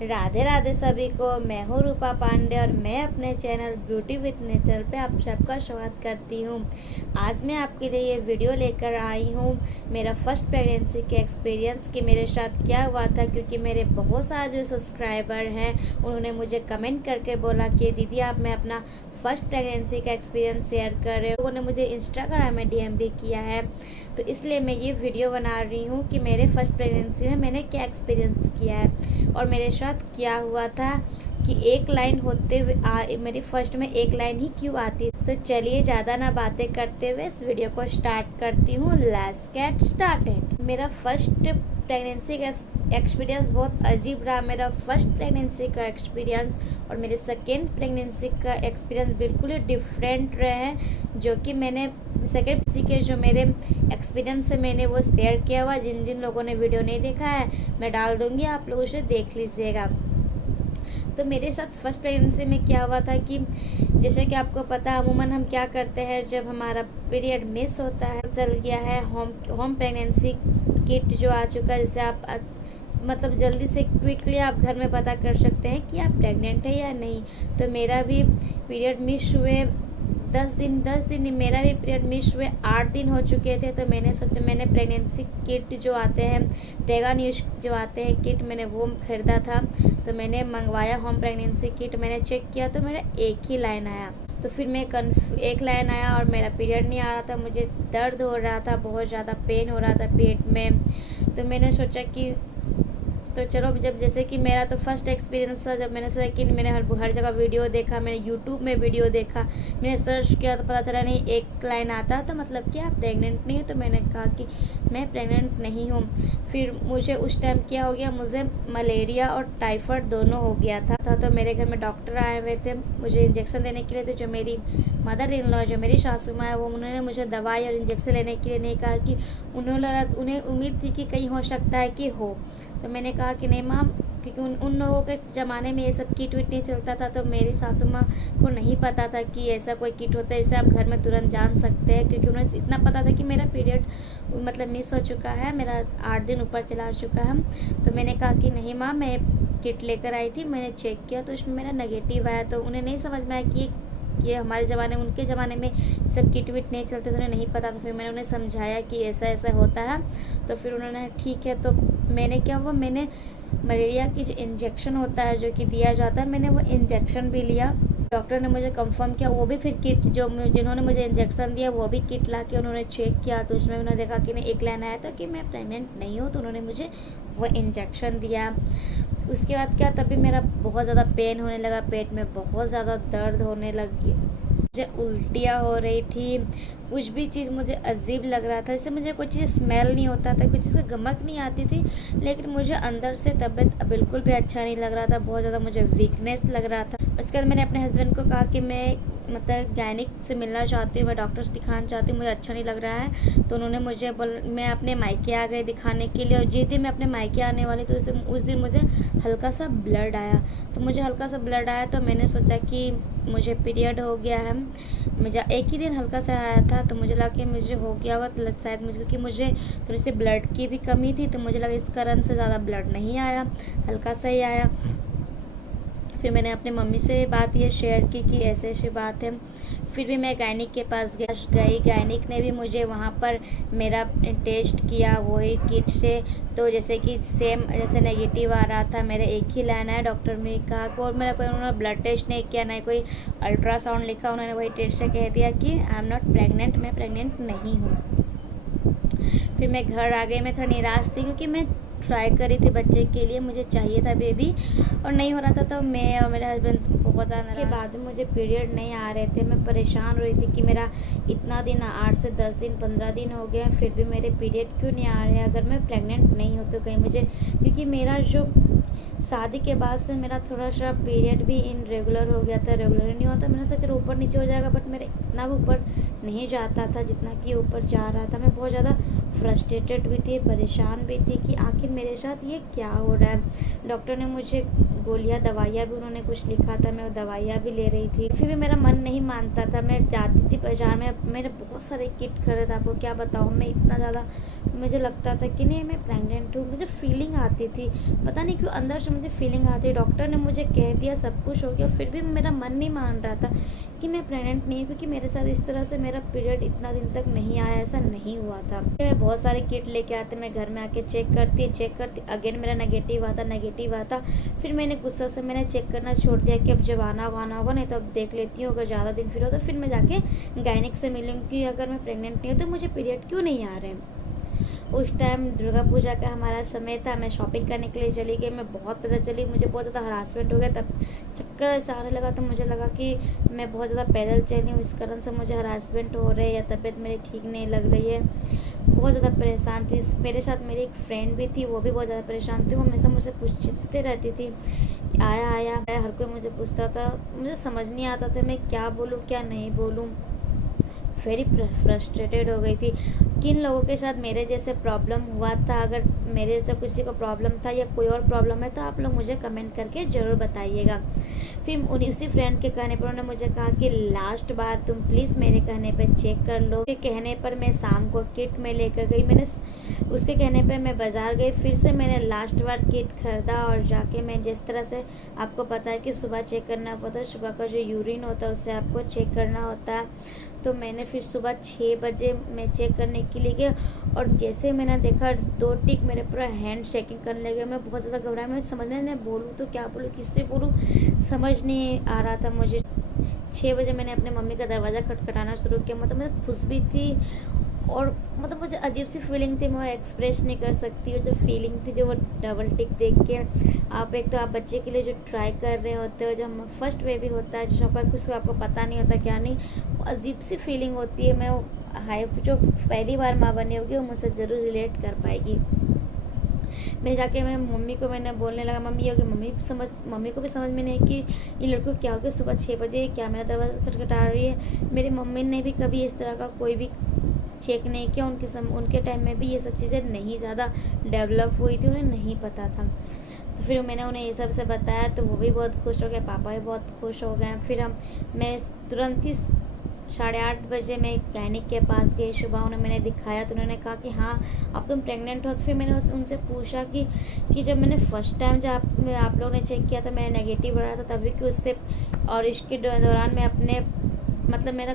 राधे राधे सभी को। मैं हूँ रूपा पांडे और मैं अपने चैनल ब्यूटी विद नेचर पे आप सबका स्वागत करती हूँ। आज मैं आपके लिए ये वीडियो लेकर आई हूँ मेरा फर्स्ट प्रेगनेंसी के एक्सपीरियंस कि मेरे साथ क्या हुआ था, क्योंकि मेरे बहुत सारे जो सब्सक्राइबर हैं उन्होंने मुझे कमेंट करके बोला कि दीदी आप मैं अपना फर्स्ट प्रेगनेंसी का एक्सपीरियंस शेयर कर रहे हो। लोगों ने मुझे इंस्टाग्राम में डीएम भी किया है, तो इसलिए मैं ये वीडियो बना रही हूँ कि मेरे फर्स्ट प्रेगनेंसी में मैंने क्या एक्सपीरियंस किया है और मेरे साथ क्या हुआ था कि एक लाइन होते हुए मेरी फर्स्ट में एक लाइन ही क्यों आती। तो चलिए ज़्यादा ना बातें करते हुए इस वीडियो को स्टार्ट करती हूँ। Let's get started. मेरा फर्स्ट प्रेगनेंसी का एक्सपीरियंस बहुत अजीब रहा। मेरा फर्स्ट प्रेगनेंसी का एक्सपीरियंस और मेरे सेकेंड प्रेगनेंसी का एक्सपीरियंस बिल्कुल ही डिफरेंट रहे हैं, जो कि मैंने सेकेंड प्रेगनेंसी के जो मेरे एक्सपीरियंस है मैंने वो शेयर किया हुआ। जिन जिन लोगों ने वीडियो नहीं देखा है मैं डाल दूँगी, आप लोग उसे देख लीजिएगा। तो मेरे साथ फर्स्ट प्रेगनेंसी में क्या हुआ था कि जैसे कि आपको पता है अमूमन हम क्या करते हैं जब हमारा पीरियड मिस होता है, चल गया है होम प्रेगनेंसी किट जो आ चुका है, जिससे आप मतलब जल्दी से क्विकली आप घर में पता कर सकते हैं कि आप प्रेग्नेंट है या नहीं। तो मेरा भी पीरियड मिस हुए 10 दिन मेरा भी पीरियड मिस हुए 8 दिन हो चुके थे। तो मैंने सोचा मैंने प्रेगनेंसी किट जो आते हैं प्रेगा न्यूज जो आते हैं किट मैंने वो खरीदा था, तो मैंने मंगवाया होम प्रेगनेंसी किट। मैंने चेक किया तो मेरा एक ही लाइन आया। तो फिर मैं एक लाइन आया और मेरा पीरियड नहीं आ रहा था, मुझे दर्द हो रहा था, बहुत ज़्यादा पेन हो रहा था पेट में। तो मैंने सोचा कि तो चलो जब जैसे कि मेरा तो फर्स्ट एक्सपीरियंस था, जब मैंने सोचा कि मैंने हर जगह वीडियो देखा, मैंने यूट्यूब में वीडियो देखा, मैंने सर्च किया तो पता चला नहीं एक लाइन आता तो मतलब कि आप प्रेग्नेंट नहीं है। तो मैंने कहा कि मैं प्रेग्नेंट नहीं हूँ। फिर मुझे उस टाइम क्या हो गया, मुझे मलेरिया और टाइफाइड दोनों हो गया था। तो मेरे घर में डॉक्टर आए हुए थे मुझे इंजेक्शन देने के लिए। तो जो मेरी मदर इन लॉ जो मेरी सासू माँ है वो उन्होंने मुझे दवाई और इंजेक्शन लेने के लिए नहीं कहा, कि उन्हें उम्मीद थी कि कहीं हो सकता है कि हो। तो मैंने कहा कि नहीं माँ, क्योंकि उन लोगों के ज़माने में ये सब किट विट नहीं चलता था। तो मेरी सासू माँ को नहीं पता था कि ऐसा कोई किट होता है, इससे आप घर में तुरंत जान सकते हैं, क्योंकि उन्हें इतना पता था कि मेरा पीरियड मतलब मिस हो चुका है, मेरा 8 दिन ऊपर चला चुका है। तो मैंने कहा कि नहीं माँ, मैं किट लेकर आई थी, मैंने चेक किया तो उसमें मेरा नेगेटिव आया। तो उन्हें नहीं समझ में आया कि ये हमारे ज़माने में उनके ज़माने में सब किट विट नहीं चलते, तो उन्हें नहीं पता था। फिर मैंने उन्हें समझाया कि ऐसा ऐसा होता है। तो फिर उन्होंने ठीक है। तो मैंने क्या हुआ, मैंने मलेरिया की जो इंजेक्शन होता है जो कि दिया जाता है, मैंने वो इंजेक्शन भी लिया। डॉक्टर ने मुझे कंफर्म किया, वो भी फिर किट जो जिन्होंने मुझे इंजेक्शन दिया वो भी किट ला के उन्होंने चेक किया। तो उसमें उन्होंने देखा कि नहीं एक लाइन आया था कि मैं प्रेग्नेंट नहीं हूँ, तो उन्होंने मुझे वो इंजेक्शन दिया। उसके बाद क्या, तभी मेरा बहुत ज़्यादा पेन होने लगा, पेट में बहुत ज़्यादा दर्द होने लगी, मुझे उल्टियाँ हो रही थी, कुछ भी चीज़ मुझे अजीब लग रहा था। जैसे मुझे कोई चीज़ स्मेल नहीं होता था, कुछ चीज़ की गमक नहीं आती थी, लेकिन मुझे अंदर से तबीयत बिल्कुल भी अच्छा नहीं लग रहा था, बहुत ज़्यादा मुझे वीकनेस लग रहा था। उसके बाद मैंने अपने हस्बैंड को कहा कि मैं मतलब गायनिक से मिलना चाहती हूँ, मैं डॉक्टर से दिखाना चाहती हूँ, मुझे अच्छा नहीं लग रहा है। तो उन्होंने मुझे मैं अपने मायके आ गई दिखाने के लिए, और जिस दिन मैं अपने मायके आने वाली तो उस दिन मुझे हल्का सा ब्लड आया। तो मुझे हल्का सा ब्लड आया तो मैंने सोचा कि मुझे पीरियड हो गया है। मुझे एक ही दिन हल्का सा आया था, तो मुझे लगा कि मुझे हो गया होगा, तो शायद मुझे, क्योंकि मुझे थोड़ी सी ब्लड की भी कमी थी, तो मुझे लगा इस कारण से ज़्यादा ब्लड नहीं आया, हल्का सा ही आया। फिर मैंने अपनी मम्मी से बात ये शेयर की कि ऐसे ऐसी बात है। फिर भी मैं गायनिक के पास गई, गायनिक ने भी मुझे वहाँ पर मेरा टेस्ट किया वही किट से। तो जैसे कि सेम जैसे नेगेटिव आ रहा था, मेरा एक ही लाइन आया। डॉक्टर ने कहा और मेरा कोई उन्होंने ब्लड टेस्ट नहीं किया, ना कोई अल्ट्रासाउंड लिखा, उन्होंने वही टेस्ट से कह दिया कि आई एम नॉट प्रेग्नेंट, मैं प्रेग्नेंट नहीं हूँ। फिर मैं घर आ गई, मैं थोड़ा निराश थी क्योंकि मैं ट्राई करी थी बच्चे के लिए, मुझे चाहिए था बेबी और नहीं हो रहा था। तो मैं और मेरे हस्बैंड बहुत ज़्यादा, उसके बाद मुझे पीरियड नहीं आ रहे थे, मैं परेशान हो रही थी कि मेरा इतना दिन 8 से 10 दिन 15 दिन हो गए फिर भी मेरे पीरियड क्यों नहीं आ रहे हैं, अगर मैं प्रेग्नेंट नहीं हूँ तो कहीं मुझे, क्योंकि मेरा जो शादी के बाद से मेरा थोड़ा सा पीरियड भी इनरेगुलर हो गया था, रेगुलर नहीं होता। मैंने सोचा ऊपर नीचे हो जाएगा, बट मेरे इतना भी ऊपर नहीं जाता था जितना कि ऊपर जा रहा था। मैं बहुत ज़्यादा फ्रस्ट्रेटेड भी थी, परेशान भी थी कि आखिर मेरे साथ ये क्या हो रहा है। डॉक्टर ने मुझे गोलियां दवाइयाँ भी उन्होंने कुछ लिखा था, मैं वो दवाइयाँ भी ले रही थी, फिर भी मेरा मन नहीं मानता था। मैं जाती थी बाजार में, मैंने बहुत सारे किट खरीदे थे, आपको क्या बताऊँ। मैं इतना ज़्यादा मुझे लगता था कि नहीं मैं प्रेग्नेंट हूँ, मुझे फीलिंग आती थी, पता नहीं क्यों अंदर से मुझे फीलिंग आती। डॉक्टर ने मुझे कह दिया सब कुछ हो गया, फिर भी मेरा मन नहीं मान रहा था कि मैं प्रेग्नेंट नहीं हूँ, क्योंकि मेरे साथ इस तरह से मेरा पीरियड इतना दिन तक नहीं आया, ऐसा नहीं हुआ था। मैं बहुत सारे किट लेके आते, मैं घर में आके चेक करती अगेन मेरा नेगेटिव आता। फिर मैंने गुस्सा से मैंने चेक करना छोड़ दिया कि अब जब आना होगा नहीं तो अब देख लेती हूँ, अगर ज़्यादा दिन फिर हो तो फिर मैं जाके गायनिक से मिलूँगी, अगर मैं प्रेग्नेंट नहीं हूँ तो मुझे पीरियड क्यों नहीं आ रहे हैं। उस टाइम दुर्गा पूजा का हमारा समय था, मैं शॉपिंग करने के लिए चली गई, मैं बहुत पता चली, मुझे बहुत ज़्यादा हरासमेंट हो गया। तब चक्कर ऐसा आने लगा तो मुझे लगा कि मैं बहुत ज़्यादा पैदल चली हूँ, इस कारण से मुझे हरासमेंट हो रहे हैं या तबीयत मेरी ठीक नहीं लग रही है। बहुत ज़्यादा परेशान थी। मेरे साथ मेरी एक फ्रेंड भी थी, वो भी बहुत ज़्यादा परेशान थी, वो हमेशा मुझे पूछते रहती थी आया हर कोई मुझे पूछता था, मुझे समझ नहीं आता था मैं क्या बोलूँ क्या नहीं बोलूँ। वेरी फ्रस्ट्रेटेड हो गई थी। किन लोगों के साथ मेरे जैसे प्रॉब्लम हुआ था, अगर मेरे जैसे किसी को प्रॉब्लम था या कोई और प्रॉब्लम है तो आप लोग मुझे कमेंट करके ज़रूर बताइएगा। फिर उसी फ्रेंड के कहने पर उन्होंने मुझे कहा कि लास्ट बार तुम प्लीज़ मेरे कहने पर चेक कर लो। उसके कहने पर मैं शाम को किट में लेकर गई, मैंने उसके कहने पर मैं बाज़ार गई, फिर से मैंने लास्ट बार किट खरीदा और जाके मैं जिस तरह से आपको पता है कि सुबह चेक करना होता है, सुबह का जो यूरिन होता है उससे आपको चेक करना होता है। तो मैंने फिर सुबह 6 बजे मैं चेक करने के लिए गया और जैसे मैंने देखा 2 टिक मेरे पूरा हैंड शेकिंग करने लगे। मैं बहुत ज़्यादा घबराई, मैं समझ में मैं बोलूँ तो क्या बोलूँ, किससे बोलूँ समझ नहीं आ रहा था मुझे। 6 बजे मैंने अपने मम्मी का दरवाज़ा खटखटाना शुरू किया, मतलब मैं खुश भी थी और मतलब मुझे अजीब सी फीलिंग थी, मैं एक्सप्रेस नहीं कर सकती। वो जो फीलिंग थी, जो वो डबल टिक देख के आप एक तो आप बच्चे के लिए जो ट्राई कर रहे होते हो, जो फर्स्ट बेबी होता है, जो सबका कुछ आपको पता नहीं होता क्या नहीं, वो अजीब सी फीलिंग होती है। मैं जो पहली बार माँ बनी होगी वो मुझसे ज़रूर रिलेट कर पाएगी। मैं जाके मैं मम्मी को मैंने बोलने लगा, मम्मी होगी, मम्मी को भी समझ में नहीं कि ये लड़को क्या हो गया, सुबह 6 बजे क्या मेरा दरवाज़ा खटखटा रही है। मेरी मम्मी ने भी कभी इस तरह का कोई भी चेक नहीं किया, उनके टाइम में भी ये सब चीज़ें नहीं ज़्यादा डेवलप हुई थी, उन्हें नहीं पता था। तो फिर मैंने उन्हें ये सब से बताया तो वो भी बहुत खुश हो गए, पापा भी बहुत खुश हो गए। फिर मैं तुरंत ही 8:30 बजे मैं गायनिक के पास गई, सुबह उन्हें मैंने दिखाया तो उन्होंने कहा कि हाँ अब तुम प्रेग्नेंट हो। तो फिर मैंने उनसे पूछा कि जब मैंने फर्स्ट टाइम जब आप लोगों ने चेक किया था मेरा नेगेटिव रहा था तभी कि उससे और इसके दौरान मैं अपने मैंने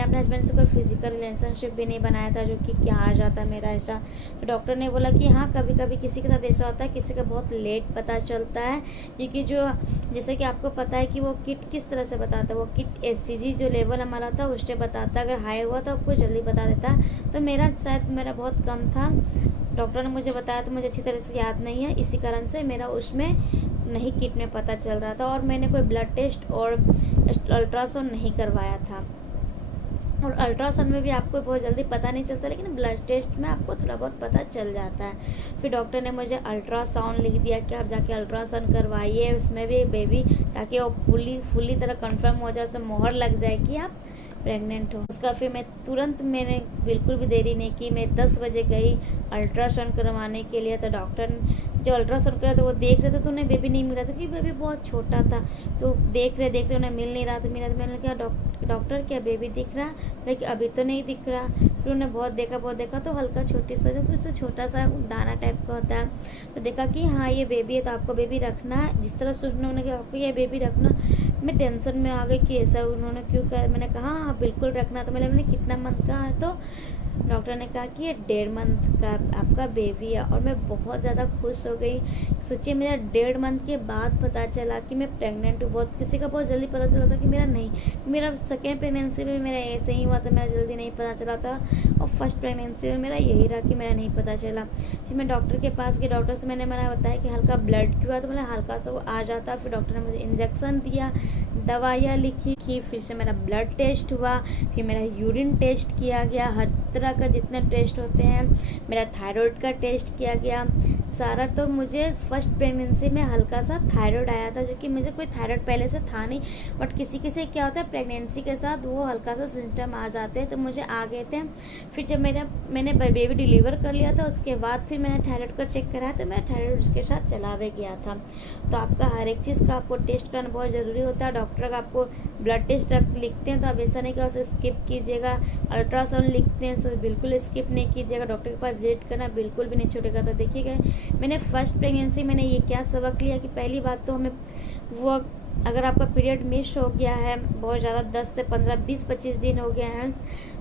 अपने हस्बैंड से कोई फिजिकल रिलेशनशिप भी नहीं बनाया था, जो कि क्या आ जाता मेरा ऐसा। तो डॉक्टर ने बोला कि हाँ कभी कभी किसी के साथ ऐसा होता है, किसी का बहुत लेट पता चलता है, क्योंकि जो जैसे कि आपको पता है कि वो किट किस तरह से बताता है, वो किट एससीजी जो लेवल हमारा था उससे बताता, अगर हाई हुआ तो आपको जल्दी बता देता। तो मेरा बहुत कम था, डॉक्टर ने मुझे बताया तो मुझे अच्छी तरह से याद नहीं है, इसी कारण से मेरा उसमें नहीं किट में पता चल रहा था। और मैंने कोई ब्लड टेस्ट और अल्ट्रासाउंड नहीं करवाया था, और अल्ट्रासाउंड में भी आपको बहुत जल्दी पता नहीं चलता, लेकिन ब्लड टेस्ट में आपको थोड़ा बहुत पता चल जाता है। फिर डॉक्टर ने मुझे अल्ट्रासाउंड लिख दिया कि आप जाके अल्ट्रासाउंड करवाइए, उसमें भी बेबी, ताकि वो फुली तरह कंफर्म हो जाए, उसमें मोहर लग जाए कि आप प्रेग्नेंट हो। उसका फिर मैंने बिल्कुल भी देरी नहीं की, मैं 10 बजे गई अल्ट्रासाउंड करवाने के लिए। तो डॉक्टर जो अल्ट्रासाउंड कर रहे थे वो देख रहे थे तो उन्हें बेबी नहीं मिल रहा था, क्योंकि बेबी बहुत छोटा था। तो देख रहे उन्हें मिल नहीं रहा था। मैंने कहा डॉक्टर क्या बेबी दिख रहा, लेकिन अभी तो नहीं दिख रहा। फिर उन्हें बहुत देखा तो हल्का छोटा सा दाना टाइप का होता है, तो देखा कि हाँ ये बेबी है, तो आपको बेबी रखना है। जिस तरह सोचना उन्होंने कहा आपको ये बेबी रखना, मैं टेंशन में आ गई कि ऐसा उन्होंने क्यों कहा। मैंने कहा हाँ बिल्कुल रखना। तो मैंने कितना मंथ का है, तो डॉक्टर ने कहा कि ये 1.5 मंथ का आपका बेबी है। और मैं बहुत ज़्यादा खुश हो गई। सोचिए मेरा 1.5 मंथ के बाद पता चला कि मैं प्रेग्नेंट हूँ। किसी का बहुत जल्दी पता चला था कि मेरा नहीं, मेरा सेकेंड प्रेगनेंसी में मेरा ऐसे ही हुआ था, मेरा जल्दी नहीं पता चला था, और फर्स्ट प्रेगनेंसी में मेरा यही रहा कि मेरा नहीं पता चला। फिर मैं डॉक्टर के पास गई, डॉक्टर से मैंने बताया कि हल्का ब्लड क्यों हुआ, तो मैंने हल्का सा वो आ जाता। फिर डॉक्टर ने मुझे इंजेक्शन दिया, दवाइयाँ लिखी, फिर से मेरा ब्लड टेस्ट हुआ, फिर मेरा यूरिन टेस्ट किया गया, हर तरह का जितने टेस्ट होते हैं, मेरा थायराइड का टेस्ट किया गया सारा। तो मुझे फर्स्ट प्रेगनेंसी में हल्का सा थायराइड आया था, जो कि मुझे कोई थायराइड पहले से था नहीं, बट किसी किसी क्या होता है प्रेगनेंसी के साथ वो हल्का सा सिम्टम आ जाते हैं, तो मुझे आ गए थे। फिर जब मैंने बेबी डिलीवर कर लिया था, उसके बाद फिर मैंने थायराइड का चेक कराया, तो मेरा थायराइड उसके साथ चला भी गया था। तो आपका हर एक चीज़ का आपको टेस्ट करना बहुत ज़रूरी होता है। डॉक्टर का आपको ब्लड टेस्ट लिखते हैं तो आप ऐसा नहीं कि उसे स्किप कीजिएगा। अल्ट्रासाउंड लिखते हैं तो बिल्कुल स्किप नहीं कीजिएगा। डॉक्टर के पास विजिट करना बिल्कुल भी नहीं छूटेगा। तो देखिएगा, मैंने फर्स्ट प्रेगनेंसी मैंने ये क्या सबक लिया कि पहली बात तो हमें वो, अगर आपका पीरियड मिस हो गया है बहुत ज़्यादा, 10 से 15 20 25 दिन हो गए हैं,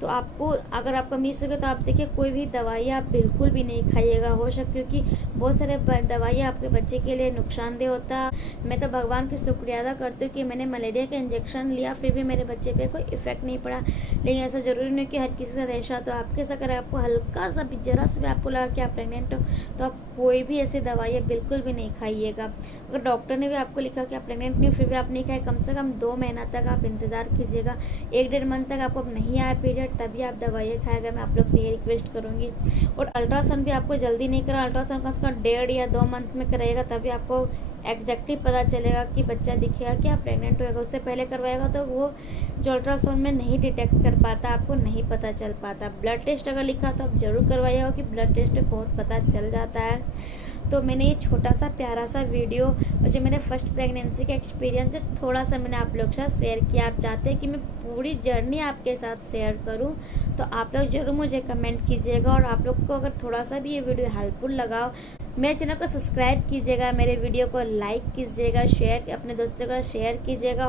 तो आपको अगर आपका मिस हो गया तो आप देखिए कोई भी दवाई आप बिल्कुल भी नहीं खाइएगा। हो सकता क्योंकि बहुत सारे दवाइयाँ आपके बच्चे के लिए नुकसानदेह होता है। मैं तो भगवान की शुक्रिया अदा करती हूँ कि मैंने मलेरिया का इंजेक्शन लिया, फिर भी मेरे बच्चे पे कोई इफेक्ट नहीं पड़ा। लेकिन ऐसा ज़रूरी नहीं कि हर किसी का ऐसा, तो आपके साथ अगर आपको हल्का सा भी जरा से भी आपको लगा कि आप प्रेग्नेंट हो, तो आप कोई भी ऐसी दवाइयाँ बिल्कुल भी नहीं खाइएगा। अगर डॉक्टर ने भी आपको लिखा कि आप प्रेग्नेंट नहीं हो, फिर भी आप नहीं खाए, कम से कम 2 महीना तक आप इंतज़ार कीजिएगा। 1-1.5 मंथ तक आपको नहीं आया पीरियड, तभी आप दवाइयाँ खाएगा। मैं आप लोग से ये रिक्वेस्ट करूँगी। और अल्ट्रासाउंड भी आपको जल्दी नहीं करा, अल्ट्रासाउंड का उसका 1.5 या 2 मंथ में कराइएगा, तभी आपको एग्जैक्टली पता चलेगा कि बच्चा दिखेगा कि आप प्रेग्नेंट होएगा। उससे पहले करवाएगा तो वो जो अल्ट्रासाउंड में नहीं डिटेक्ट कर पाता, आपको नहीं पता चल पाता। ब्लड टेस्ट अगर लिखा तो आप ज़रूर करवाइएगा कि ब्लड टेस्ट में बहुत पता चल जाता है। तो मैंने ये छोटा सा प्यारा सा वीडियो जो मैंने फर्स्ट प्रेगनेंसी का एक्सपीरियंस जो थोड़ा सा मैंने आप लोग के साथ शेयर किया। आप चाहते हैं कि मैं पूरी जर्नी आपके साथ शेयर करूं, तो आप लोग ज़रूर मुझे कमेंट कीजिएगा। और आप लोग को अगर थोड़ा सा भी ये वीडियो हेल्पफुल लगा, मेरे चैनल को सब्सक्राइब कीजिएगा, मेरे वीडियो को लाइक कीजिएगा, शेयर अपने दोस्तों का शेयर कीजिएगा।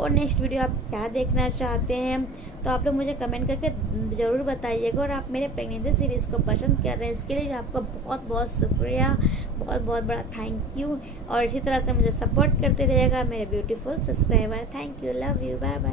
और नेक्स्ट वीडियो आप क्या देखना चाहते हैं तो आप लोग मुझे कमेंट करके ज़रूर बताइएगा। और आप मेरे प्रेगनेंसी सीरीज़ को पसंद कर रहे हैं, इसके लिए आपका बहुत बहुत शुक्रिया, बहुत बहुत बड़ा थैंक यू। और इसी तरह से मुझे सपोर्ट करते रहिएगा मेरे beautiful subscriber. Thank you, love you, bye bye.